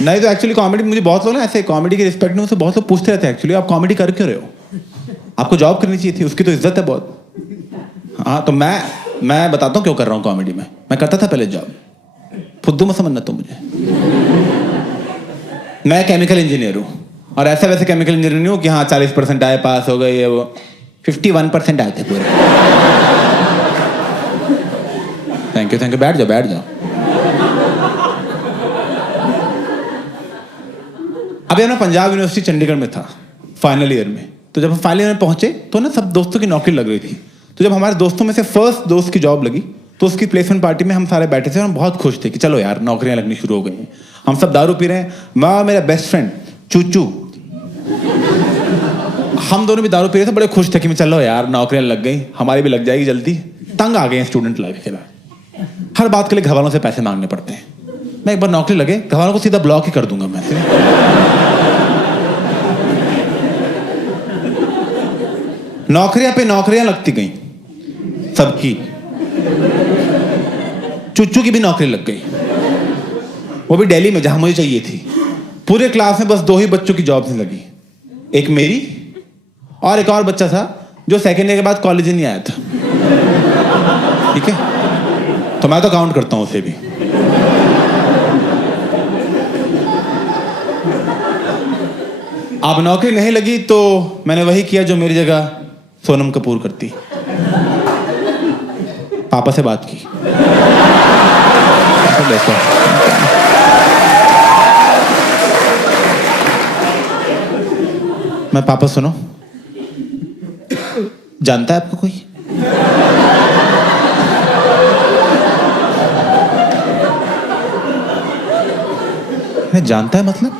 नहीं तो actually comedy मुझे बहुत लोग ना ऐसे कॉमेडी के रिस्पेक्ट में मुझसे बहुत लोग पूछते रहते हैं एक्चुअली आप कॉमेडी कर क्यों रहे हो, आपको जॉब करनी चाहिए थी, उसकी तो इज्जत है बहुत। हाँ तो मैं बताता हूँ क्यों कर रहा हूँ कॉमेडी में। मैं करता था पहले जॉब, फुद्दू मत समझना तो मुझे। मैं केमिकल इंजीनियर हूँ और ऐसा वैसे केमिकल इंजीनियर नहीं हूँ कि हाँ 40% आए पास हो गए ये वो, 51% आए थे पूरे। थैंक यू बैठ जाओ। अभी मैं पंजाब यूनिवर्सिटी चंडीगढ़ में था फाइनल ईयर में। तो जब हम फाइनल ईयर में पहुंचे तो ना सब दोस्तों की नौकरी लग रही थी। तो जब हमारे दोस्तों में से फर्स्ट दोस्त की जॉब लगी तो उसकी प्लेसमेंट पार्टी में हम सारे बैठे थे और हम बहुत खुश थे कि चलो यार नौकरियां लगनी शुरू हो गई हैं। हम सब दारू पी रहे हैं, मैं और मेरा बेस्ट फ्रेंड चूचू, हम दोनों भी दारू पी रहे थे, बड़े खुश थे कि चलो यार नौकरियां लग गई, हमारी भी लग जाएगी जल्दी। तंग आ गए हैं स्टूडेंट लाइफ के बाद, हर बात के लिए घर वालों से पैसे मांगने पड़ते हैं। मैं एक बार नौकरी लगे घर वालों को सीधा ब्लॉक ही कर दूंगा मैं। नौकरियां पे नौकरियां लगती गई सबकी, चुच्चू की भी नौकरी लग गई, वो भी दिल्ली में जहां मुझे चाहिए थी। पूरे क्लास में बस 2 ही बच्चों की जॉब नहीं लगी, एक मेरी और एक और बच्चा था जो सेकेंड ईयर के बाद कॉलेज ही नहीं आया था। ठीक है, तो मैं तो काउंट करता हूं उसे भी। अब नौकरी नहीं लगी तो मैंने वही किया जो मेरी जगह सोनम कपूर करती, पापा से बात की। देखो मैं पापा सुनो, जानता है आपको कोई? जानता है मतलब?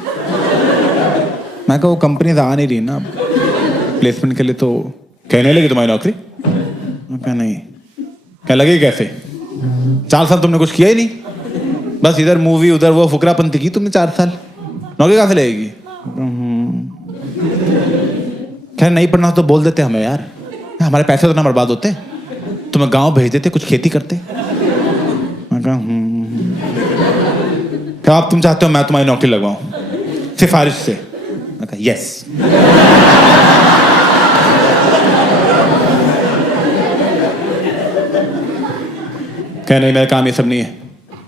मैं कहा वो कंपनी आ नहीं रही ना प्लेसमेंट के लिए, तो कहने लगी तुम्हारी नौकरी। मैं कहा नहीं। क्या लगे कैसे? 4 साल तुमने कुछ किया ही नहीं, बस इधर मूवी उधर वो फुकरापंती की तुमने 4 साल, नौकरी कहाँ से लगेगी? खैर नहीं पढ़ना तो बोल देते हमें यार, हमारे पैसे तो ना बर्बाद होते, तुम्हें गांव भेज देते, कुछ खेती करते। मैं कहा क्या आप तुम चाहते हो मैं तुम्हारी नौकरी लगवाऊं सिफारिश से? मैं कहा यस। क्या नहीं, मेरा काम ये सब नहीं है,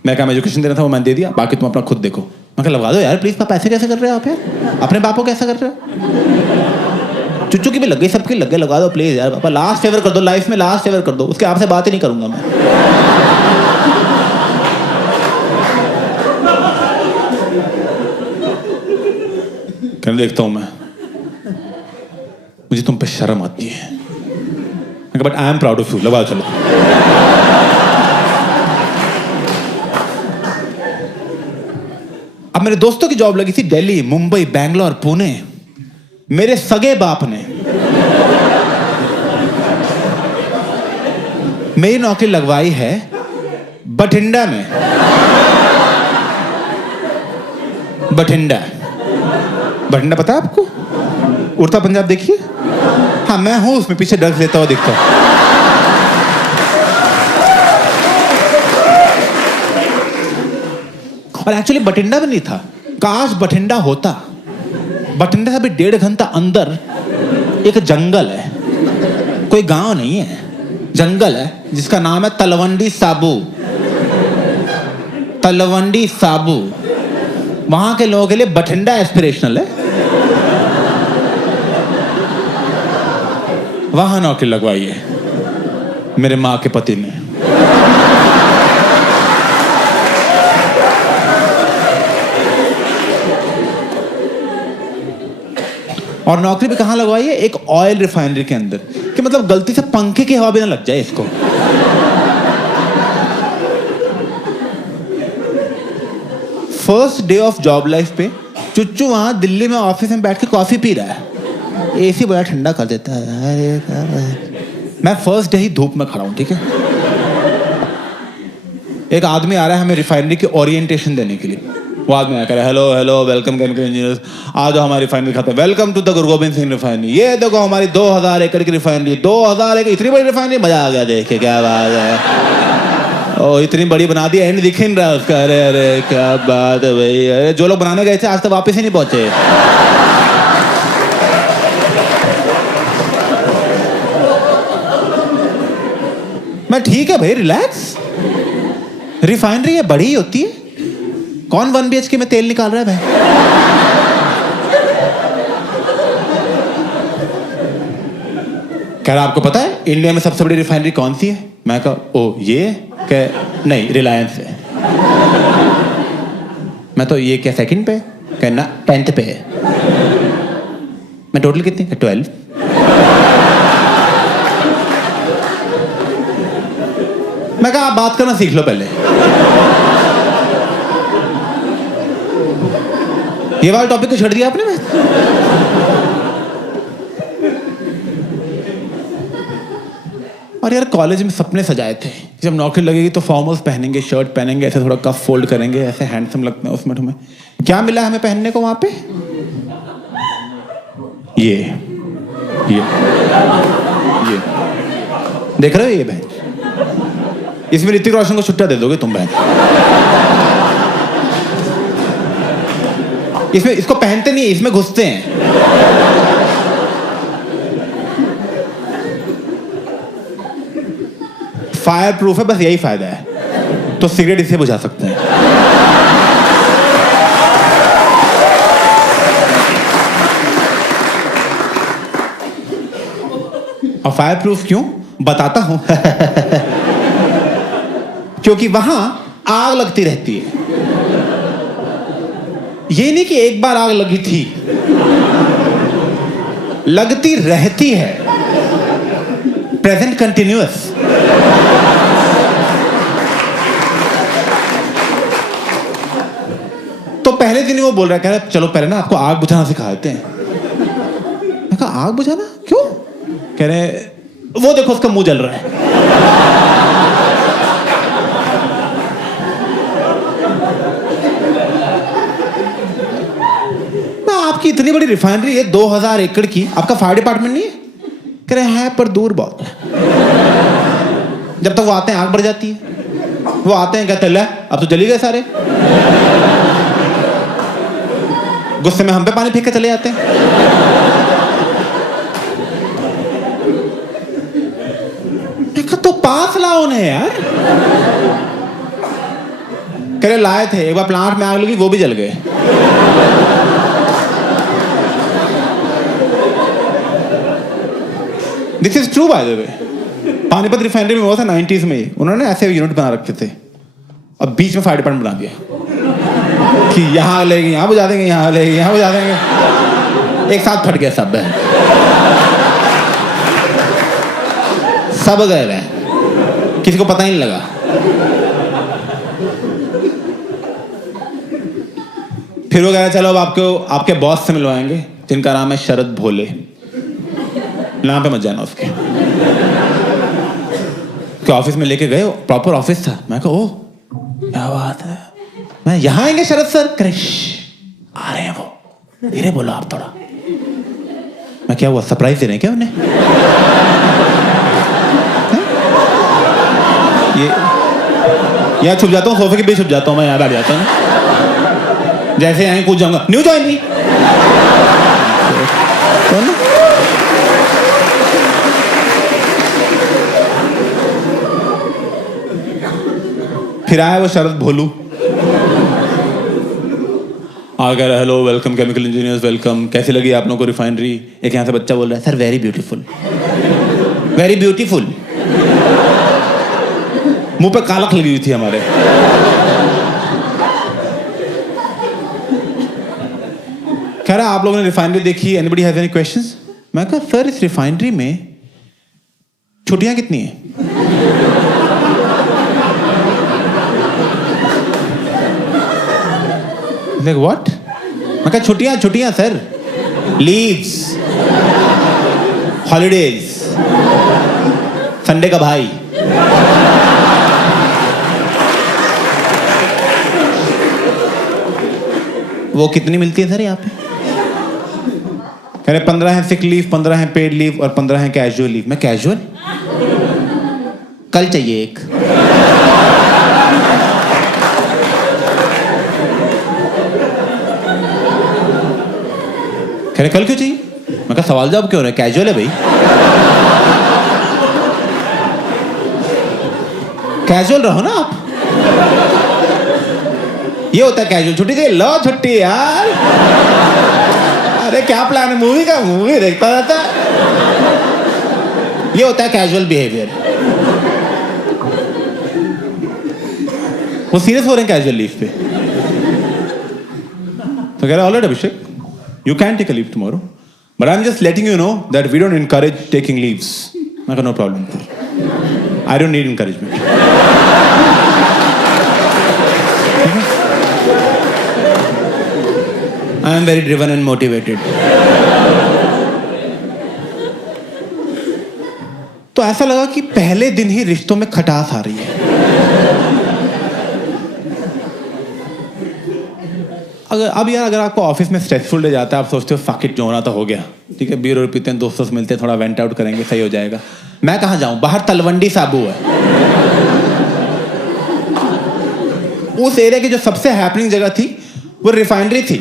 मैं काम एजुकेशन देना था वो मैंने दे दिया, बाकी तुम अपना खुद देखो। मैं कहा लगवा दो यार प्लीज, पैसे कैसे कर रहे हो आप यार, अपने बाप को कैसा कर रहे हो? चुच्चू की भी लग गई, सबकी लग गई, लगा दो प्लीज यार पापा, लास्ट फेवर कर दो, लाइफ में लास्ट फेवर कर दो, उसके आपसे बात ही नहीं करूंगा मैं। कहने देखता हूं मैं, मुझे तुम पे शर्म आती है। But I am proud of you, लगा चलो। अब मेरे दोस्तों की जॉब लगी थी दिल्ली, मुंबई, बैंगलोर, पुणे। मेरे सगे बाप ने मेरी नौकरी लगवाई है बठिंडा में। बठिंडा पता है आपको? उड़ता पंजाब देखिए, हाँ मैं हूं उसमें, पीछे ड्रग्स लेता हुआ दिखता हूं। और एक्चुअली बठिंडा में नहीं था, काश बठिंडा होता। बठिंडा से अभी 1.5 घंटा अंदर एक जंगल है, कोई गांव नहीं है, जंगल है जिसका नाम है तलवंडी साबू। तलवंडी साबू, वहां के लोगों के लिए बठिंडा एस्पिरेशनल है। वहां नौकरी लगवाई है मेरे माँ के पति ने। और नौकरी भी कहां लगवाई है? एक ऑयल रिफाइनरी के अंदर, कि मतलब गलती से पंखे की हवा भी ना लग जाए इसको। First day of job life पे चुच्चू वहां दिल्ली में ऑफिस में बैठ के कॉफी पी रहा है, एसी बड़ा ठंडा कर देता है। मैं फर्स्ट डे ही धूप में खड़ा हूं, ठीक है। एक आदमी आ रहा है हमें रिफाइनरी की ओरिएंटेशन देने के लिए। वो आदमी आकर हेलो वेलकम केमिकल इंजीनियर्स, आज हमारी रिफाइनरी खाते, welcome to the Guru Gobind Singh refinery. ये देखो हमारी 2000 एकड़ की रिफाइनरी, 2000 एकड़, इतनी बड़ी रिफाइनरी, मजा आ गया देख के, क्या बात है। ओ इतनी बड़ी बना दी, एंड दिख ही नहीं रहा उसका। अरे अरे क्या बात है भाई, अरे जो लोग बनाने गए थे आज तक वापस ही नहीं पहुंचे। मैं ठीक है भाई, रिलैक्स। रिफाइनरी है, बड़ी होती है। कौन 1 BHK में तेल निकाल रहा है भाई? कह रहा आपको पता है इंडिया में सबसे बड़ी रिफाइनरी कौन सी है? मैं कहा ओ ये कह नहीं, रिलायंस है। मैं तो ये क्या सेकंड पे? कहना 10th पे है। मैं टोटल कितनी? 12। मैं कहा आप बात करना सीख लो पहले। ये वाला टॉपिक तो छोड़ दिया आपने। और यार कॉलेज में सपने सजाए थे, जब नौकरी लगेगी तो फॉर्मल्स पहनेंगे, शर्ट पहनेंगे, ऐसे थोड़ा कफ फोल्ड करेंगे, ऐसे हैंडसम लगते हैं उसमें। तुम्हें क्या मिला हमें पहनने को वहां पे? ये देख रहे हो ये बहन? इसमें ऋतिक रोशन को छुट्टा दे दोगे तुम बहन। इसमें इसको पहनते नहीं, इसमें घुसते हैं। फायर प्रूफ है, बस यही फायदा है। तो सिगरेट इसे बुझा सकते हैं। और फायर प्रूफ क्यों बताता हूं। क्योंकि वहां आग लगती रहती है। ये नहीं कि एक बार आग लगी थी, लगती रहती है। Present continuous. तो पहले दिन ही वो बोल रहा है, कह रहा है चलो पहले ना आपको आग बुझाना सिखा देते हैं। मैं कहा आग बुझाना क्यों? कह रहे वो देखो उसका मुंह जल रहा है। ना आपकी इतनी बड़ी रिफाइनरी है 2000 एकड़ की, आपका फायर डिपार्टमेंट नहीं है? कह रहे हैं पर दूर बहुत है। जब तक वो आते हैं आग बढ़ जाती है। वो आते हैं कहते हैं अब तो जली गए सारे। गुस्से में हम पे पानी फेंक के चले जाते हैं। तो पास लाओ उन्हें यार। कह रहे लाए थे, एक बार प्लांट में आग लगी, वो भी जल गए। This is true by the way. Panipat refinery में हुआ था 90s में। उन्होंने ऐसे यूनिट बना रखे थे और बीच में फायर डिपार्टमेंट बना दिया कि यहां लेंगे, यहां बुझा देंगे, यहां लेंगे, यहां बुझा देंगे। एक साथ फट गया सब है। सब गए रहे, किसी को पता ही नहीं लगा। फिर वो कह रहे चलो अब आपको आपके बॉस से मिलवाएंगे, जिनका नाम है शरद भोले। नाम पे मत जाना उसके। ऑफिस में लेके गए, प्रॉपर ऑफिस था। मैं कहा ओह क्या बात है, मैं यहां आएंगे शरद सर? क्रिश आ रहे हैं वो, धीरे बोलो आप थोड़ा। मैं क्या हुआ, सरप्राइज दे रहे हैं क्या उन्हें? ये यहाँ छुप जाता हूँ, सोफे के बीच छुप जाता हूँ मैं, यहाँ बैठ जाता हूँ। जैसे आए कूद जाऊंगा, न्यू ज्वाइनिंग। फिर आया वो शरद भोलू, आ गया hello welcome chemical engineers welcome, कैसी लगी आप लोगों को रिफाइनरी? एक यहाँ से बच्चा बोल रहा है sir very beautiful, very beautiful. मुंह पे कालख लगी हुई थी हमारे। कह रहा आप लोगों ने रिफाइनरी देखी, एनीबडी हैज एनी क्वेश्चंस? मैं कहा सर इस रिफाइनरी में छुट्टियां कितनी हैं? Like what? मैं कहा छुट्टियां छुट्टियां सर, लीव्स, हॉलीडेज, संडे का भाई। वो कितनी मिलती है सर यहाँ पे? कह रहे 15 है सिक लीव, 15 है पेड लीव और 15 है कैजुअल लीव। मैं कैजुअल? कल चाहिए एक। कह रहे कल क्यों चाहिए? मैं कहा सवाल जवाब क्यों रहे, कैजुअल है भाई, कैजुअल रहो ना आप। ये होता है कैजुअल, छुट्टी चाहिए, लो छुट्टी यार। अरे क्या प्लान है मूवी का? मूवी देखता रहता है। ये होता है कैजुअल बिहेवियर। वो सीरियस हो रहे हैं कैजुअल लीव पे। तो कह रहा alright Abhishek, you can take a leave tomorrow, but I'm just letting you know that we don't encourage taking leaves. I got no problem. I don't need encouragement. I am very driven and motivated. तो ऐसा लगा कि पहले दिन ही रिश्तों में खटास आ रही है। अगर आपको ऑफिस में स्ट्रेसफुल डे जाता है, आप सोचते हो फक इट, जो होना तो हो गया, ठीक है, बीयर और पीते हैं, दोस्तों से मिलते हैं, थोड़ा वेंट आउट करेंगे, सही हो जाएगा। मैं कहाँ जाऊँ, बाहर तलवंडी साबू है। उस एरिया की जो सबसे हैपनिंग जगह थी वो रिफाइनरी थी।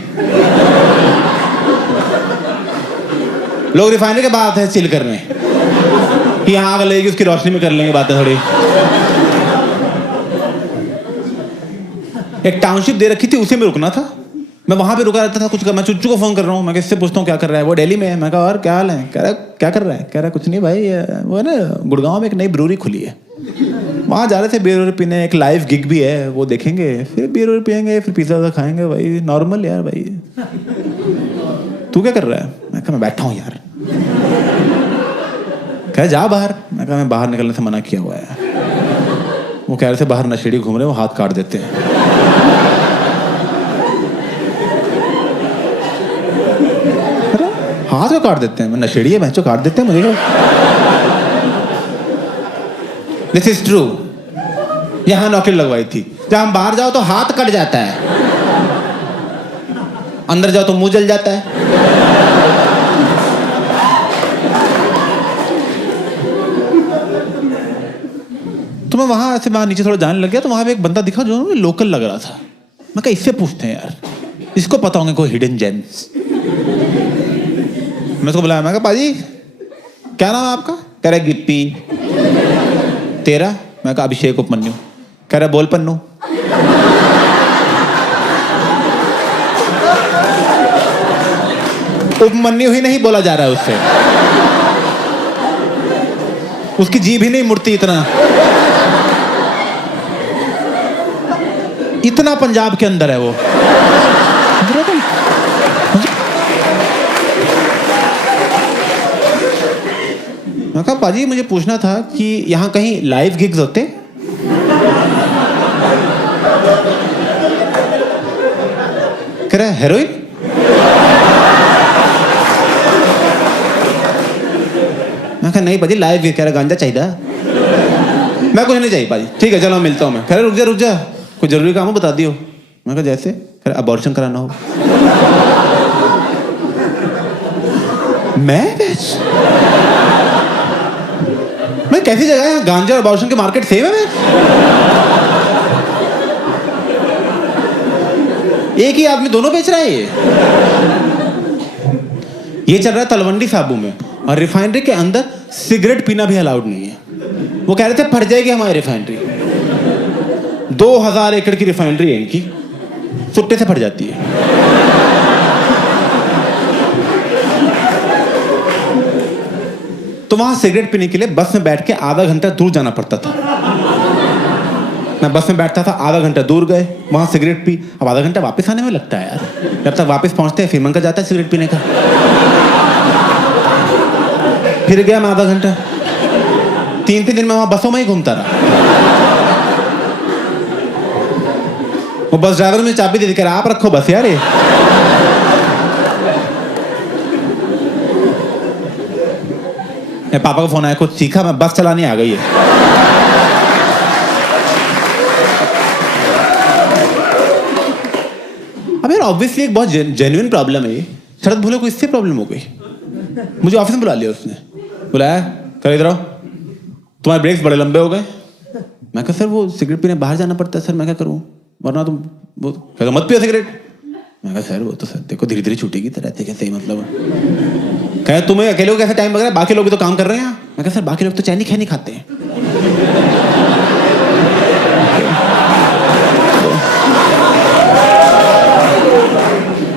लोग रिफाइनरी के बाद है चिल कर रहे हैं कि यहाँ आग लगेगी, उसकी रोशनी में कर लेंगे बातें थोड़ी। एक टाउनशिप दे रखी थी, उसे में रुकना था। मैं वहां पे रुका रहता था, कुछ मैं चुच्चू को फोन कर रहा हूँ, मैं इससे पूछता हूँ क्या कर रहा है, वो दिल्ली में है। मैं कहा और क्या हाल है? कह रहा क्या कर रहा है? कह रहा कुछ नहीं भाई, वो है ना गुड़गांव में एक नई ब्रूरी खुली है, वहाँ जा रहे थे बियर और पीने, एक लाइव गिग भी है, वो देखेंगे, फिर बियर और पियेंगे, फिर पिज्जा खाएंगे। भाई नॉर्मल यार भाई। तू क्या कर रहा है? मैं कहा मैं बैठा हूँ यार। कह जा बाहर। मैं कहा मैं बाहर निकलने से मना किया हुआ है। वो कह रहे थे बाहर नशेड़ी घूम रहे, वो हाथ काट देते हैं। हाथ क्यों काट देते हैं? मैं नशेड़ी है, बहचो काट देते हैं मुझे। This is true. यहां नौकरी लगवाई थी, जब हम बाहर जाओ तो हाथ कट जाता है, अंदर जाओ तो मुंह जल जाता है। तो मैं वहां ऐसे बाहर नीचे थोड़ा जाने लग गया, तो वहां पे एक बंदा दिखा जो लोकल लग रहा था। मैं कहा इससे पूछते हैं यार, इसको पता होंगे कोई हिडन जेम्स। मैं उसको बुलाया, मैं कहा पाजी क्या नाम है आपका? कह रहा गिप्पी। तेरा? मैं कहा अभिषेक उपमन्यु। कह रहा बोल पन्नू। उपमन्यु ही नहीं बोला जा रहा है उससे, उसकी जीभ ही नहीं मुड़ती इतना पंजाब के अंदर है वो। मैं कहा पाजी मुझे पूछना था कि यहाँ कहीं लाइव गिग्स होते? कह रहा है हेरोइन। मैं कहा नहीं पाजी लाइव गिग। कह रहा गांजा चाहिए? मैं कुछ नहीं चाहिए पाजी। ठीक है चलो मिलता हूँ मैं। कह रहा रुक जा कोई जरूरी काम हो बता दियो। मैं कहा जैसे? कह रहा अबॉर्शन कराना हो। मैं कैसी जगह है, गांजा और अबॉर्शन के मार्केट सेम है? एक ही आदमी दोनों बेच रहा है। ये चल रहा है तलवंडी साबू में, और रिफाइनरी के अंदर सिगरेट पीना भी अलाउड नहीं है। वो कह रहे थे फट जाएगी हमारी रिफाइनरी। 2000 एकड़ की रिफाइनरी है इनकी, सुट्टे से फट जाती है। तो वहां सिगरेट पीने के लिए बस में बैठ के आधा घंटा दूर जाना पड़ता था। मैं बस में बैठता था, आधा घंटा दूर गए, वहां सिगरेट पी। अब आधा घंटा वापस आने में लगता है यार, जब तक वापस पहुंचते हैं फिर मन कर जाता है सिगरेट पीने का। फिर गया मैं आधा घंटा। 3 दिन में वहां बसों में ही घूमता रहा। वो बस ड्राइवर मुझे चाबी दे दी, कह रहा आप रखो बस यार। पापा का फोन आया, कुछ सीखा? मैं बस चलाने आ गई है। अब यार ऑब्वियसली एक बहुत जेन्युइन प्रॉब्लम है ये। शरद भोले को इससे प्रॉब्लम हो गई। मुझे ऑफिस में बुला लिया उसने, बुलाया, कर इधर आओ, तुम्हारे ब्रेक्स बड़े लंबे हो गए। मैं कहा सर वो सिगरेट पीने बाहर जाना पड़ता है सर, मैं क्या करूं, वरना तुम मत पियो सिगरेट। मैं कहा सर वो तो सर देखो धीरे धीरे छूटेगी तो रहते कैसे ही मतलब। कहे तुम्हें अकेले को कैसे टाइम लग रहा है, बाकी लोग भी तो काम कर रहे हैं। मैं कहा सर बाकी लोग तो चैनी खैनी खाते हैं।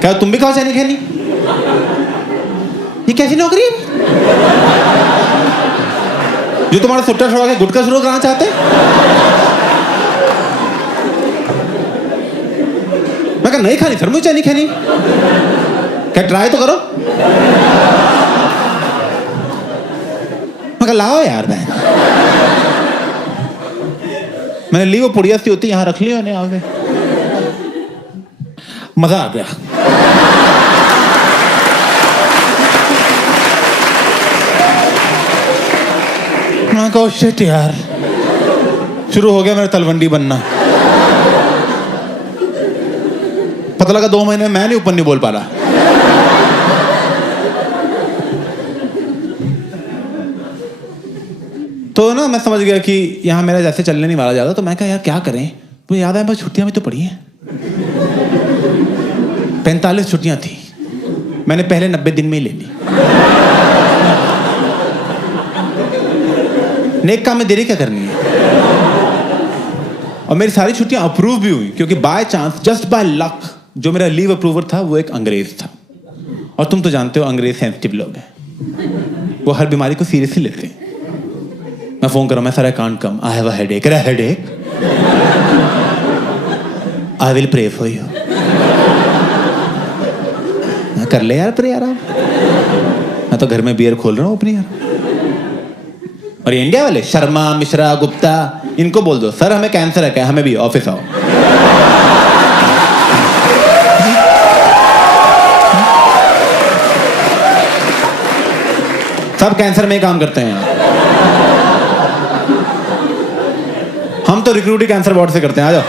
क्या तुम भी खाओ चैनी खैनी? ये कैसी नौकरी है जो तुम्हारा सुट्टा छोड़ा के गुटखा शुरू करना चाहते हैं? मैं कहा नहीं खानी सर मुझे चैनी खैनी। क्या ट्राई तो करो। मैं कहा लाओ यार मैंने ली वो पुड़िया सी होती यहाँ रख ली मैंने आगे। मजा आ गया। मैं कहा शिट यार शुरू हो गया मेरा तलवंडी बनना। पता लगा 2 महीने मैं नहीं ऊपर नहीं बोल पा रहा। तो ना मैं समझ गया कि यहाँ मेरा जैसे चलने नहीं वाला ज्यादा। तो मैं कहा यार क्या करें। मुझे याद है बस छुट्टियां भी तो पड़ी हैं। 45 छुट्टियां थी, मैंने पहले 90 दिन में ही ले ली। नेक काम में देरी क्या करनी है। और मेरी सारी छुट्टियां अप्रूव भी हुई क्योंकि by chance just by luck जो मेरा लीव अप्रूवर था वो एक अंग्रेज था। और तुम तो जानते हो अंग्रेज सेंसिटिव लोग हैं, वो हर बीमारी को सीरियसली लेते हैं। मैं फोन कर रहा हूं, मैं sir I can't come, I have a headache. Headache? I will pray for you. कर ले यार प्रेयर आप। मैं तो घर में बियर खोल रहा हूँ अपनी यार। और ये इंडिया वाले शर्मा मिश्रा गुप्ता इनको बोल दो सर हमें कैंसर है क्या, हमें भी ऑफिस आओ। सब कैंसर में ही काम करते हैं। हम तो रिक्रूटिंग कैंसर वार्ड से करते हैं, आ जाओ।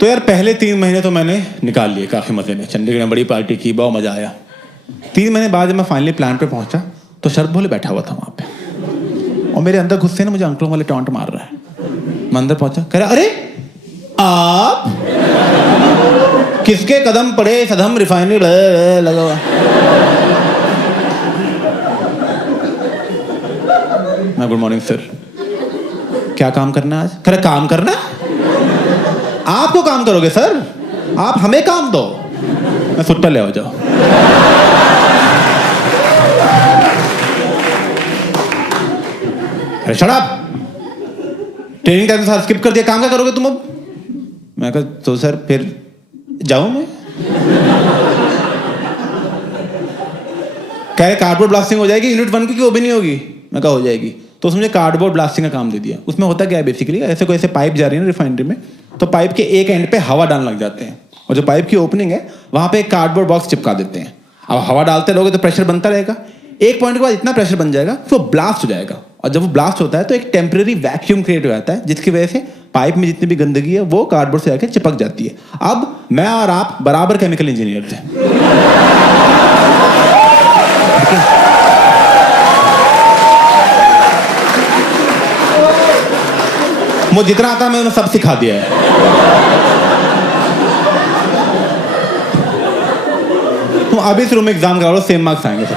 तो यार पहले 3 महीने तो मैंने निकाल लिए काफी मजे में। चंडीगढ़ में बड़ी पार्टी की, बहुत मजा आया। 3 महीने बाद जब मैं फाइनली प्लान पे पहुंचा तो शरद भोले बैठा हुआ था वहां पे और मेरे अंदर गुस्से ने मुझे अंकलों वाले टॉन्ट मार रहा है। मैं अंदर पहुंचा, कह रहा अरे आप किसके कदम पड़े सदम रिफाइनरी लगा हुआ। मैं गुड मॉर्निंग सर, क्या काम करना है आज? कह रहा काम करना? आप तो काम करोगे सर, आप हमें काम दो। मैं फुट पर ले आओ जाओ। अरे शट अप, ट्रेनिंग टाइम साथ स्किप कर दिया, काम क्या करोगे तुम अब? मैं कहा तो सर फिर जाऊं मैं? कह रहे कार्डबोर्ड ब्लास्टिंग हो जाएगी यूनिट 1 की, वो भी नहीं होगी। मैं कहा हो जाएगी। तो उसने कार्डबोर्ड ब्लास्टिंग का काम दे दिया। उसमें होता क्या है बेसिकली, ऐसे कोई ऐसे पाइप जा रही है ना रिफाइनरी में, तो पाइप के एक एंड पे हवा डालने लग जाते हैं और जो पाइप की ओपनिंग है वहां पे एक कार्डबोर्ड बॉक्स चिपका देते हैं। अब हवा डालते रहोगे तो प्रेशर बनता रहेगा। एक पॉइंट के बाद इतना प्रेशर बन जाएगा तो ब्लास्ट हो जाएगा। और जब वो ब्लास्ट होता है तो एक टेम्परेरी वैक्यूम क्रिएट हो जाता है जिसकी वजह से पाइप में जितनी भी गंदगी है वो कार्डबोर्ड से जाकर चिपक जाती है। अब मैं और आप बराबर केमिकल इंजीनियर थे। मुझे जितना आता है मैंने सब सिखा दिया है। तुम अभी इस रूम में एग्जाम करा लो, सेम मार्क्स आएंगे सब।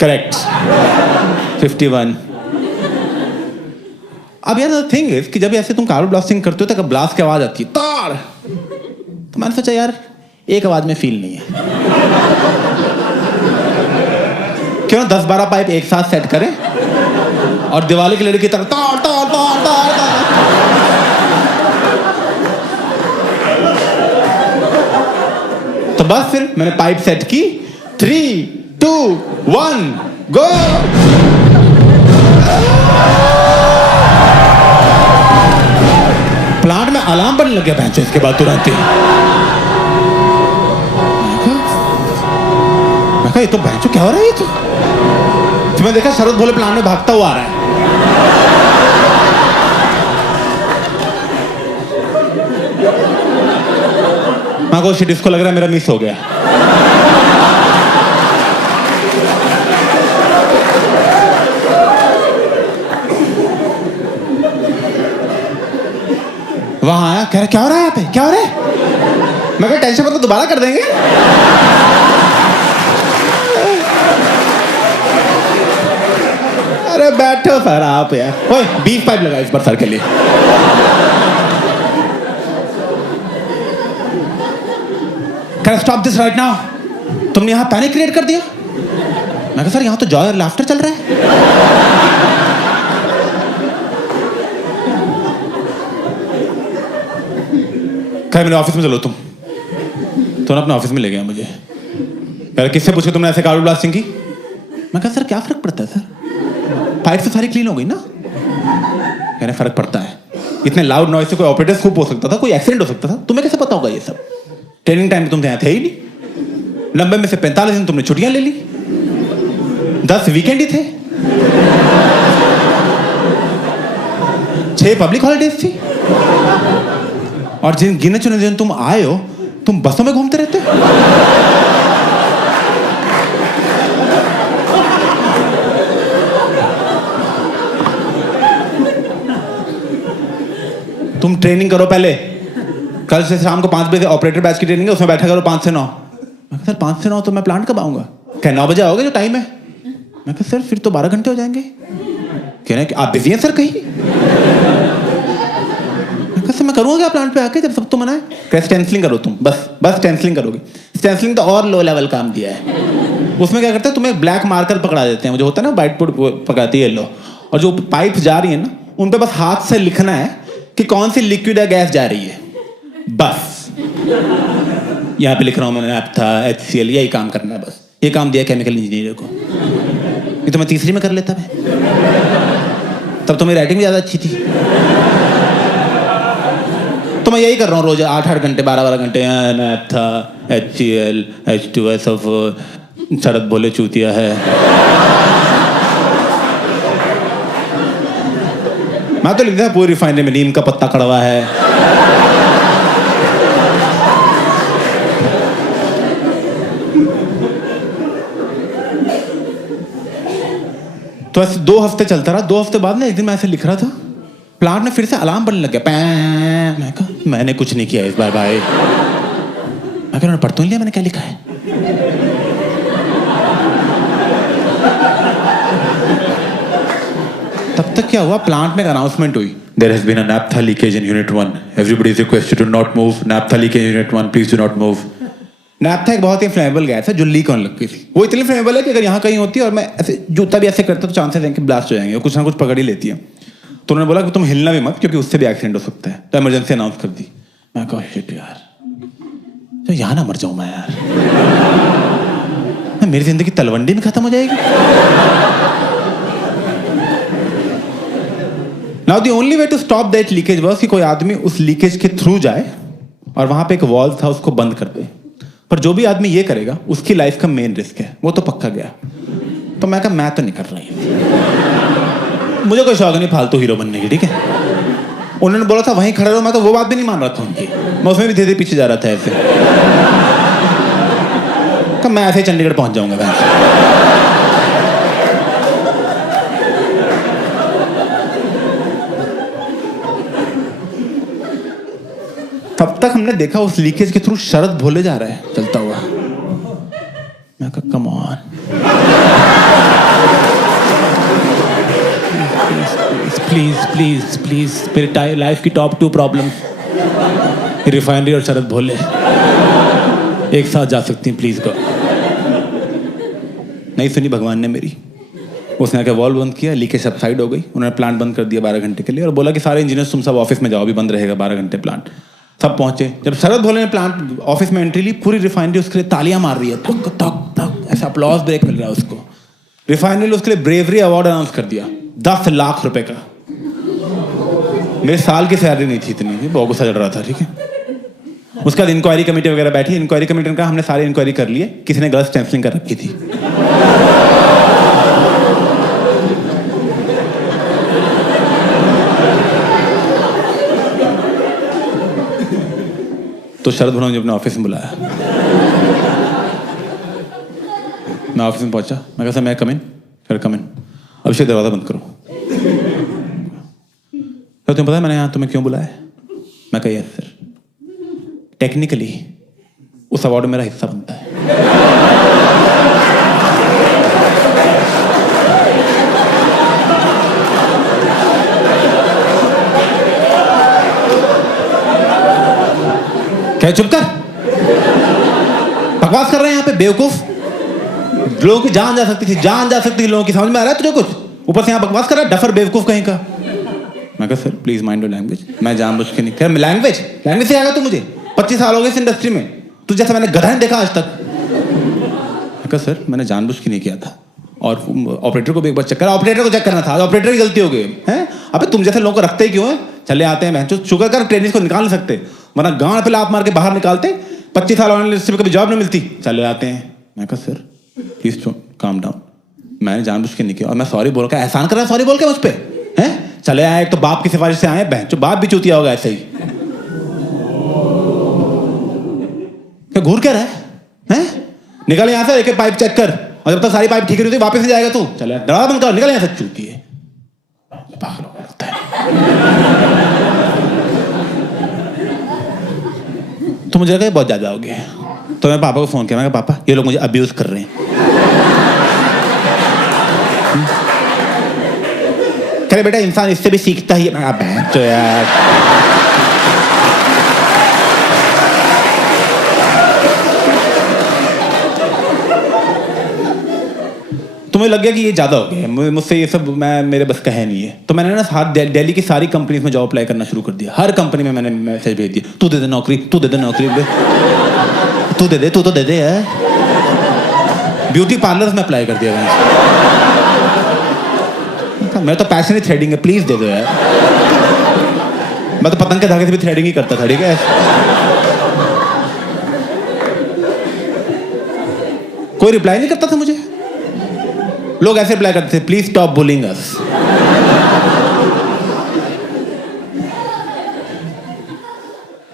करेक्ट 51। अब यार थिंग इज कि जब ऐसे तुम कार्बन ब्लास्टिंग करते हो तो ब्लास्ट की आवाज आती है तार, तो मैंने सोचा यार एक आवाज में फील नहीं है, क्यों 10-12 पाइप एक साथ सेट करें और दिवाली की लड़ी की तरह तार तार तार तार तार। तो बस फिर मैंने पाइप सेट की। 3, 2, 1 गो। प्लांट में अलार्म बनने लग गया भैंसो इसके बाद तुरंत ही। मैं कहा ये तो भैंसो क्या हो रहा है ये तो मैं देखा शरद भोले प्लांट में भागता हुआ आ रहा है। मैं को शिट इसको लग रहा है मेरा मिस हो गया। वहां आया, कह रहा क्या हो रहा है यहाँ पे, क्या हो रहा है? मैं कहा टेंशन मत लो, दोबारा कर देंगे। अरे बैठो सर आप यार। ओए 20 पाइप लगा इस बार सर के लिए। Can I stop this right now? तुमने यहाँ पैनिक क्रिएट कर दिया। मैं कहा सर यहाँ तो जॉय और लाफ्टर चल रहा है। कह मेरे ऑफिस में चलो तुम तो ना अपने ऑफिस में ले गया मुझे। कह किससे पूछे तुमने ऐसे कार्बन ब्लास्टिंग की? मैं कहा सर क्या फर्क पड़ता है सर, पाइप तो सारी क्लीन हो गई ना। कहने फर्क पड़ता है, इतने लाउड नॉइज से कोई ऑपरेटर स्कूप हो सकता था, कोई एक्सीडेंट हो सकता था, तुम्हें कैसे पता होगा ये सब? ट्रेनिंग टाइम में तुम यहाँ थे ही नहीं। 90 में से 45 दिन तुमने छुट्टियां ले ली, 10 वीकेंड ही थे, 6 पब्लिक हॉलिडेज थी, और जिन गिने चुने दिन तुम आए हो तुम बसों में घूमते रहते हो। तुम ट्रेनिंग करो पहले, कल से शाम को 5 बजे ऑपरेटर बैच की ट्रेनिंग है, उसमें बैठा करो 5 से 9। मैं कहा सर 5 से 9 तो मैं प्लांट कब आऊंगा? क्या 9 बजे आओगे जो टाइम है? मैं कहा सर फिर तो 12 घंटे हो जाएंगे। कह रहे हैं कि आप बिजी हैं सर कहीं? मैं कहा सर मैं करूँगा क्या प्लांट पे आके जब सब तो मना है? क्या स्टेंसिलिंग करो तुम, बस स्टेंसिलिंग करोगे। स्टेंसिलिंग तो और लो लेवल काम दिया है। उसमें क्या करते हैं, तुम्हें ब्लैक मार्कर पकड़ा देते हैं, जो होता है ना व्हाइट बोर्ड पकड़ाती है येलो, और जो पाइप जा रही है ना उन पे बस हाथ से लिखना है कि कौन सी लिक्विड या गैस जा रही है। बस यहाँ पे लिख रहा हूँ मैंने नैप्था HCl, यही काम करना है बस। ये काम दिया केमिकल इंजीनियर को। ये तो मैं तीसरी में कर लेता मैं, तब तो मेरी राइटिंग भी ज़्यादा अच्छी थी। तो मैं यही कर रहा हूँ रोज 8-8 घंटे 12-12 घंटे। नैप्था HCl H2O सब शरद बोले चूतिया है। मैं तो लिखता है पूरी रिफाइनरी में नीम का पत्ता कड़वा है। तो ऐसे 2 हफ्ते चलता रहा। 2 हफ्ते बाद ना एक दिन मैं ऐसे लिख रहा था, प्लांट में फिर से अलार्म बनने लग गया, पैं। मैं कहा मैंने कुछ नहीं किया इस बार भाई। मैं कहा पढ़ तो नहीं लिया मैंने क्या लिखा है। तब तक क्या हुआ, प्लांट में एक अनाउंसमेंट हुई, there has been a naphtha leakage in unit 1, everybody is requested to not move, naphtha leakage in unit 1, please do not move. Naphtha एक बहुत ही फ्लेमेबल गैस है जो लीक होने लग गई थी। वो इतनी फ्लेमेबल है कि अगर यहाँ कहीं होती है और मैं ऐसे जूता भी ऐसे करता तो चांसेस हैं कि ब्लास्ट हो जाएंगे, कुछ ना कुछ पकड़ ही लेती है। तो उन्होंने बोला कि तुम हिलना भी मत क्योंकि उससे भी एक्सीडेंट हो सकता है, तो इमरजेंसी अनाउंस कर दी। मैं कहा शिट यार, तो यहाँ ना मर जाऊँ मैं यार, मेरी जिंदगी तलवंडी में खत्म हो जाएगी। Now the only way to stop that leakage was कि कोई आदमी उस लीकेज के थ्रू जाए और वहां पे एक वॉल्व था उसको बंद कर दे। पर जो भी आदमी ये करेगा उसकी लाइफ का मेन रिस्क है, वो तो पक्का गया। तो मैं कहा मैं तो नहीं कर रहा हूं, मुझे कोई शौक नहीं फालतू हीरो बनने की, ठीक है। उन्होंने बोला था वहीं खड़े रहो, मैं तो वो बात भी नहीं मान रहा था उनकी, मैं उसमें भी धीरे धीरे पीछे जा रहा था ऐसे। कहा मैं ऐसे ही चंडीगढ़ पहुंच जाऊंगा। तब तक हमने देखा उस लीकेज के थ्रू शरद भोले जा रहा है चलता हुआ। मैं कहा come on, please please please. मेरी लाइफ की टॉप 2 प्रॉब्लम, रिफाइनरी और शरद भोले एक साथ जा सकती हैं, प्लीज गो। नहीं सुनी भगवान ने मेरी, उसने आके वॉल्व बंद किया, लीकेज सबसाइड हो गई। उन्होंने प्लांट बंद कर दिया 12 घंटे के लिए और बोला कि सारे इंजीनियर्स तुम सब ऑफिस में जाओ, अभी बंद रहेगा 12 घंटे प्लांट। सब पहुंचे। जब शरद भोले ने प्लांट ऑफिस में एंट्री ली, पूरी रिफाइनरी उसके लिए तालियां मार रही है, तक तक तक, ऐसा अपलॉज ब्रेक मिल रहा है उसको। रिफाइनरी ने उसके लिए ब्रेवरी अवार्ड अनाउंस कर दिया 10 लाख रुपए का। मेरे साल की सैलरी नहीं थी इतनी, बहुत गुस्सा चढ़ रहा था, ठीक है। उसके बाद इंक्वायरी कमेटी वगैरह बैठी, इंक्वायरी कमेटी ने कहा हमने सारी इंक्वायरी कर ली है, किसी ने गलत स्टेंसिलिंग कर रखी थी। तो शरद भोले ने अपने ऑफिस में बुलाया। मैं ऑफिस में पहुंचा, मैं कहा सर मैं कम इन, फिर कम इन, अभिषेक दरवाजा बंद करो। तो तुम्हें पता है मैंने यहाँ तुम्हें क्यों बुलाया है? मैं कहा यस सर, टेक्निकली उस अवार्ड में मेरा हिस्सा बनता है। क्या चुप कर, बकवास कर रहे हैं यहाँ पे बेवकूफ। लोगों की जान जा सकती थी, जान जा सकती थी लोगों की, समझ में आ रहा है तुझे कुछ? ऊपर से यहाँ बकवास कर रहा है, डफर बेवकूफ कहीं का। मैं कहा sir please mind your language, मैं जानबूझ के नहीं। क्या लैंग्वेज से आएगा तू? मुझे 25 साल हो गए इस इंडस्ट्री में, तू जैसा मैंने गधा नहीं देखा आज तक। मैं कहा सर मैंने जानबूझ के नहीं किया था, और ऑपरेटर को भी एक बार चेक करा, ऑपरेटर को चेक करना था, ऑपरेटर की गलती हो गई है। अबे तुम जैसे लोगों को रखते ही क्यों है? चले आते हैं जो शुगर कर ट्रेनिंग को निकाल नहीं सकते, वरना गांड पे लात मार के बाहर निकालते। 25 साल वाले इंडस्ट्री में कभी जॉब नहीं मिलती, चले आते हैं। मैं कहा सर प्लीज काम डाउन, मैंने जानबूझ के नहीं किया, और मैं सॉरी बोल के एहसान कर रहा, सॉरी बोल के मुझ पे हैं। चले आए, एक तो बाप की सिफारिश से आए, बहन जो बाप भी चूतिया होगा ऐसे ही। क्या घूर क्या रहा है? निकल यहाँ से, एक पाइप चेक कर, और जब तक सारी पाइप ठीक नहीं होती वापस नहीं जाएगा तू। चले दरवाजा बंद कर, निकल यहाँ से, चूती है। तो मुझे लगा बहुत ज्यादा हो गया, तो मैं पापा को फोन किया। मैं कहा पापा ये लोग मुझे अब्यूज कर रहे हैं। कह रहे बेटा इंसान इससे भी सीखता ही है। तो यार तुम्हें लग गया कि ये ज्यादा हो गया, मुझसे ये सब मेरे बस का है नहीं है। तो मैंने ना दिल्ली की सारी कंपनीज में जॉब अप्लाई करना शुरू कर दिया। हर कंपनी में मैंने मैसेज भेज दिया, तू दे दे नौकरी, तू दे दे नौकरी, तू दे दे, तू तो दे दे यार। ब्यूटी पार्लर्स में अप्लाई कर दिया मैं तो पैशन ही थ्रेडिंग है, प्लीज दे दो यार। मैं तो पतंग के धागे से भी थ्रेडिंग ही करता था, ठीक है। कोई रिप्लाई नहीं करता था मुझे। लोग ऐसे रिप्लाई करते थे, प्लीज स्टॉप बुलिंग अस।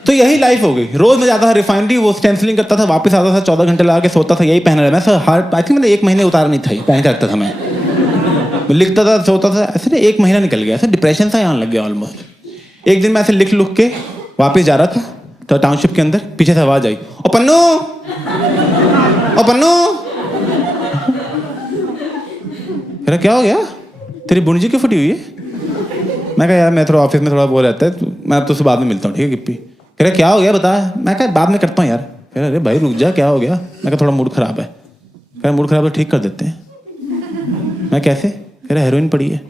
तो यही लाइफ हो गई। रोज मैं जाता था रिफाइनरी, वो स्टेंसिलिंग करता था, वापस आता था, 14 घंटे लगा के सोता था, यही पहन रहा। मैं सर हर आई थिंक मैंने 1 महीने उतारा नहीं था, पहन के रखता था। मैं लिखता था, सोता था, ऐसे ना 1 महीना निकल गया, ऐसे डिप्रेशन सा आने लग गया ऑलमोस्ट। एक दिन मैं ऐसे लिख के वापस जा रहा था, तो टाउनशिप के अंदर पीछे से आवाज आई, ओ पन्नू, ओ पन्नू। अरे क्या हो गया, तेरी बुनी क्यों फटी हुई है? मैं कहा यार मैं थोड़ा ऑफिस में थोड़ा वो रहता है, मैं अब तो बाद में मिलता हूँ, ठीक है गिप्पी। कह रहा क्या हो गया बता। मैं कहा बाद में करता हूँ यार। कह रहा अरे भाई रुक जा, क्या हो गया? मैं कहा थोड़ा मूड खराब है। कह रहा मूड खराब है, ठीक कर देते हैं। मैं कैसे? कह रहा हेरोइन पड़ी है।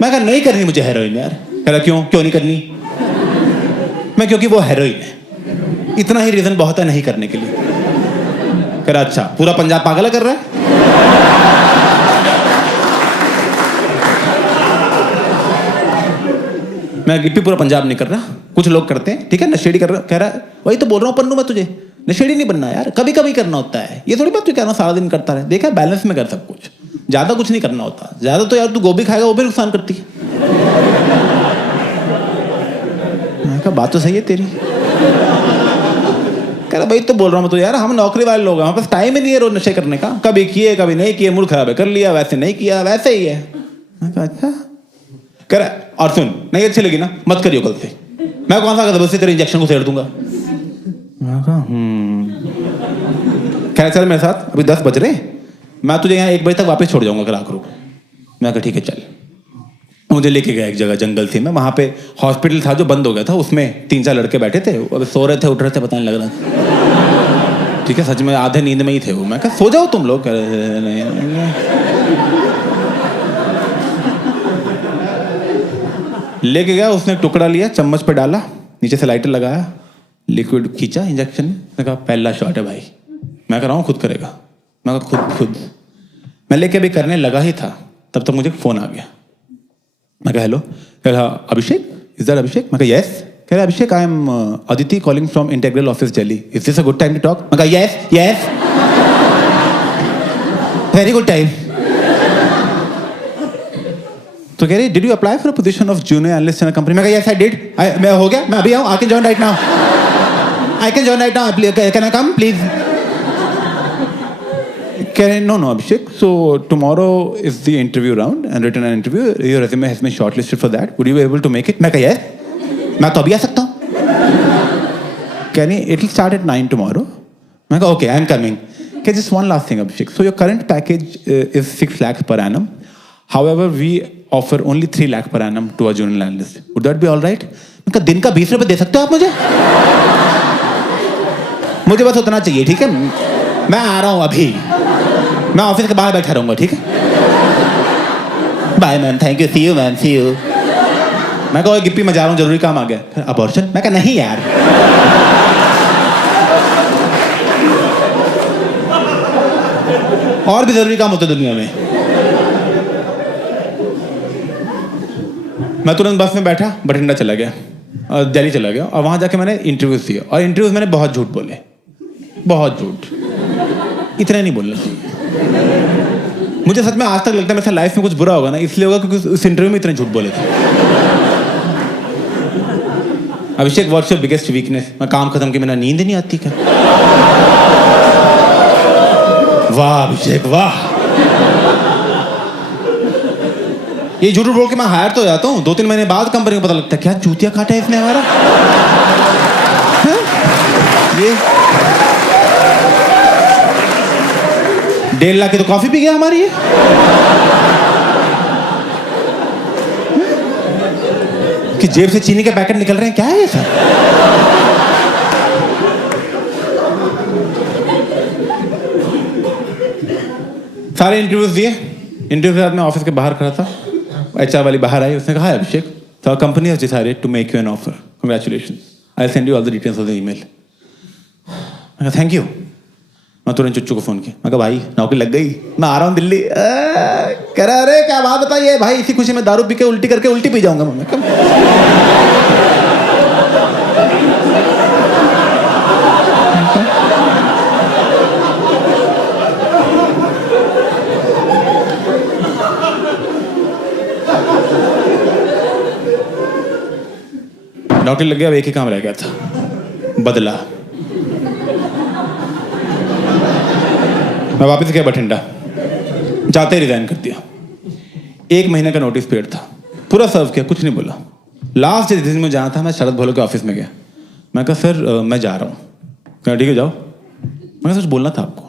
मैं कहा नहीं करनी मुझे हेरोइन यार। कह रहा क्यों नहीं करनी? मैं क्योंकि वो हेरोइन है, इतना ही रीजन बहुत है नहीं करने के लिए। कह रहा अच्छा पूरा पंजाब पागल कर रहा है? मैं गिप्पी पूरा पंजाब नहीं कर रहा, कुछ लोग करते हैं, ठीक है, नशेड़ी कर रहा। कह रहा वही तो बोल रहा हूँ पन्नू, मैं तुझे नशेड़ी नहीं बनना यार, कभी कभी करना होता है। ये थोड़ी बात तू कहना सारा दिन करता रहे। देखा बैलेंस में कर सब कुछ, ज्यादा कुछ नहीं करना होता। ज्यादा तो यार तू गोभी खाएगा वो भी नुकसान करती है। मैं कहा बात तो सही है तेरी। कह रहा भाई तो बोल रहा हूँ मैं तो यार, हम नौकरी वाले लोग हैं, हमारे पास टाइम ही नहीं है रोज नशे करने का। कभी किए कभी नहीं किए, मूड खराब है कर लिया, वैसे नहीं किया, वैसे ही है। मैं कहा अच्छा। कह रहा और सुन, नहीं अच्छी लगी ना मत करियो कल से। मैं कौन सा बस से तेरे इंजेक्शन को सेड़ दूंगा। मैं कहा कह रहा चल मेरे साथ, अभी 10 बज रहे, मैं तुझे यहाँ 1 बजे तक वापस छोड़ जाऊंगा ग्राहक रूप। मैं कहा ठीक है चल। मुझे लेके गया एक जगह जंगल थी में, वहाँ पे हॉस्पिटल था जो बंद हो गया था, उसमें 3-4 लड़के बैठे थे, अब सो रहे थे उठ रहे थे पता नहीं लग रहा था, ठीक है, सच में आधे नींद में ही थे वो। मैं कहा सो जाओ तुम लोग। लेके गया, उसने टुकड़ा लिया, चम्मच पे डाला, नीचे से लाइटर लगाया, लिक्विड खींचा इंजेक्शन। मैं कहा पहला शॉट है भाई। मैं कह रहा हूँ खुद करेगा। मैं कहा खुद मैं लेके अभी करने लगा ही था, तब तक मुझे फोन आ गया। मैं कहा हेलो। कह रहा अभिषेक, इज दैट अभिषेक? मैं कहा यस। कह रहा Abhishek I am Aditi calling from Integral office Delhi, is this a good time to talk? मैं कहा यस वेरी गुड टाइम। तो कह रही did you apply for a position of junior analyst in a company? मैं कहा यस आई डिड। मैं हो गया, मैं अभी आऊँ, I can join right now, I can join right now, can I come please? No, Abhishek. So tomorrow is the interview round and written an interview. Your resume has been shortlisted for that. Would you be able to make it? मैं कहा yes. मैं तो अभी आ सकता हूँ। कह नहीं it will start at 9 tomorrow. मैं कहा okay I am coming. Okay, just one last thing, Abhishek. So your current package is 6 lakh per annum. However, we offer only 3 lakh per annum to our junior analyst. Would that be all right? मैं कहा दिन का 20 रुपए दे सकते हो आप मुझे? मुझे बस उतना चाहिए, ठीक है? मैं आ रहा हूँ अभी। मैं ऑफिस के बाहर बैठा रहूँगा, ठीक है? Bye ma'am, thank you, see you ma'am, see you. मैं कहा गिप्पी मैं जा रहा हूँ, जरूरी काम आ गया। फिर अबॉर्शन? मैं कहा नहीं यार। और भी जरूरी काम होते दुनिया में। मैं तुरंत बस में बैठा, बठिंडा चला गया और दिल्ली चला गया और वहां जाके मैंने इंटरव्यूज दिए और इंटरव्यूज मैंने बहुत झूठ बोले, बहुत झूठ। इतना नहीं बोलना चाहिए। मुझे सच में आज तक लगता है मेरे लाइफ में कुछ बुरा होगा ना इसलिए होगा क्योंकि उस इंटरव्यू में इतने झूठ बोले थे। अभिषेक व्हाट्स योर बिगेस्ट वीकनेस? मैं काम खत्म किया, मेरा नींद नहीं आती क्या? वाह अभिषेक वाह, ये झूठ बोल के मैं हायर तो जाता हूँ, 2-3 महीने बाद कंपनी को पता लगता है क्या चूतिया काटा है इसने हमारा। ये 1.5 लाख की तो कॉफी पी गया हमारी। कि जेब से चीनी के पैकेट निकल रहे हैं, क्या है ये सर? सारे इंटरव्यूज दिए। इंटरव्यू के बाद मैं ऑफिस के बाहर खड़ा था, एचआर वाली बाहर आई, उसने कहा हाय अभिषेक, so our company has decided to make you an offer. Congratulations. I'll send you all the details of the email. मैं कहा थैंक यू। मैं तुरंत चुच्चू को फोन किया, मैं कहा भाई नौकरी लग गई, मैं आ रहा हूँ दिल्ली। कह रहा अरे क्या बात बताइए भाई, इसी खुशी में दारू पी के उल्टी करके उल्टी पी जाऊंगा मैं। नौकरी लग गया, अब एक ही काम रह गया था, बदला। मैं वापस गया बठिंडा, जाते ही रिजाइन कर दिया। 1 महीने का नोटिस पीरियड था, पूरा सर्व किया, कुछ नहीं बोला। लास्ट जिस दिन में जाना था, मैं शरद भोलो के ऑफिस में गया। मैं कहा सर मैं जा रहा हूँ। कहा ठीक है जाओ। मैं सच बोलना था आपको।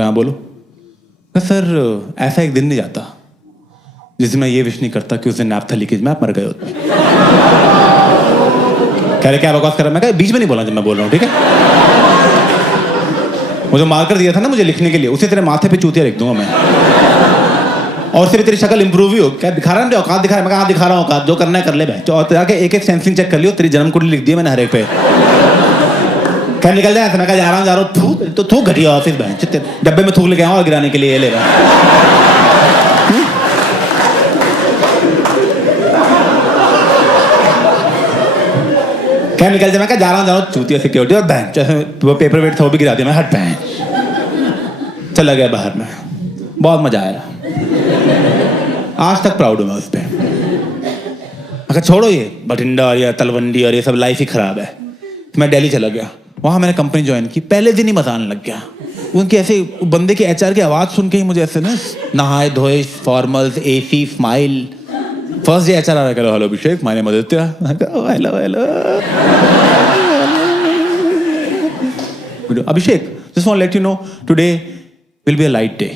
हाँ बोलो। कहा सर ऐसा एक दिन नहीं जाता जिसमें मैं ये विश नहीं करता कि उस दिन नैप्था लीकेज में आप मर गए होते। कह रहे क्या बकवास कर रहा है? मैं कहा बीच में नहीं बोलना जब मैं बोल रहा हूँ, ठीक है? मुझे मार्कर दिया था ना मुझे लिखने के लिए, उसे तेरे माथे पे चूतिया लिख दूंगा मैं। और उससे भी तेरी शक्ल इंप्रूव ही हो। क्या दिखा रहा है? औकात दिखा रहा है? मैं कहा दिखा रहा हूँ औकात, जो करना है कर ले भाई। और जाके एक सेंसिंग चेक कर लियो, तेरी जन्म कुंडली लिख दी मैंने हर एक पे। क्या निकल जाए? मैं कहा जा रहा हूँ तो थूक घटिया ऑफिस में, डब्बे में थूक लेके आऊँ और गिराने के लिए ये ले रहा। क्या निकल जाए? मैं कहा जा रहा हूँ चूतिया सिक्योरिटी और बैंक, जैसे वो पेपर वेट था वो भी गिरा दिया मैं, हट बैंक। चला गया बाहर में, बहुत मजा आया। आज तक प्राउड हूँ मैं उस पर। अगर छोड़ो ये बठिंडा और ये तलवंडी और ये सब, लाइफ ही खराब है। मैं दिल्ली चला गया, वहाँ मैंने कंपनी ज्वाइन की। पहले दिन ही मजा आने लग गया। उनकी ऐसे बंदे की एचआर की आवाज़ सुन के ही मुझे ऐसे ना नहाए धोए, formals, AC, smile. First day HR आ रहा, hello Abhishek, my name is Aditya. Hello hello Abhishek, just want to let you know today will be a light day.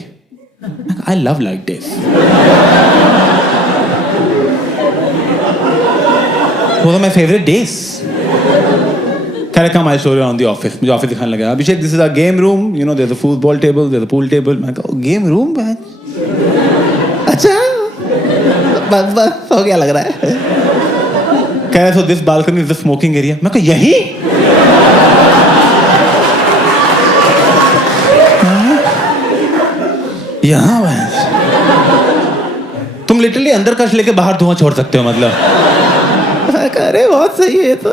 I love light days. Those are my favorite days. Can I come? I'll show you around the office. मुझे office दिखाने लगा। अभिषेक, this is our game room. You know, there's a football table, there's a pool table. मैं कहा game room है? अच्छा, बस हो गया लग रहा है। कह रहे so this balcony is the smoking area. मैं कहा यही? यहाँ तुम लिटरली अंदर कश लेके बाहर धुआं छोड़ सकते हो, मतलब। अरे बहुत सही है तो।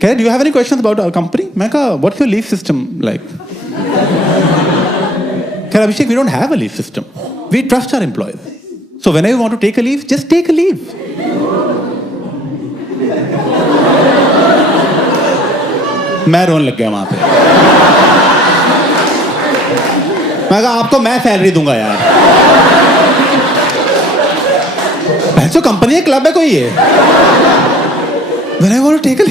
क्या do you have any questions about our company? मैं कहा what's your leave system like? क्या Abhishek, we don't have a leave system, we trust our employees, so whenever you want to take a leave just take a leave. मैं रोने लग गया वहां पे। मैं कहा आपको मैं सैलरी दूंगा यार। भैंसो कंपनी है क्लब है कोई ये? When I want to take a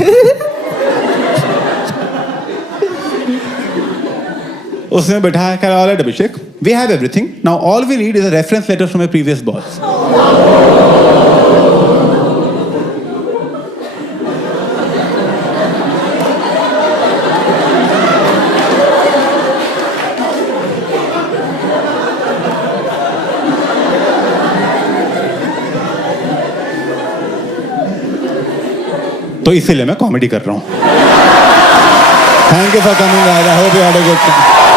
उसने बैठाया, कह रहा, all right Abhishek, we have everything. Now all we need is a reference letter from a previous boss. तो इसीलिए मैं कॉमेडी कर रहा हूँ. Thank you for coming, guys. I hope you had a good time.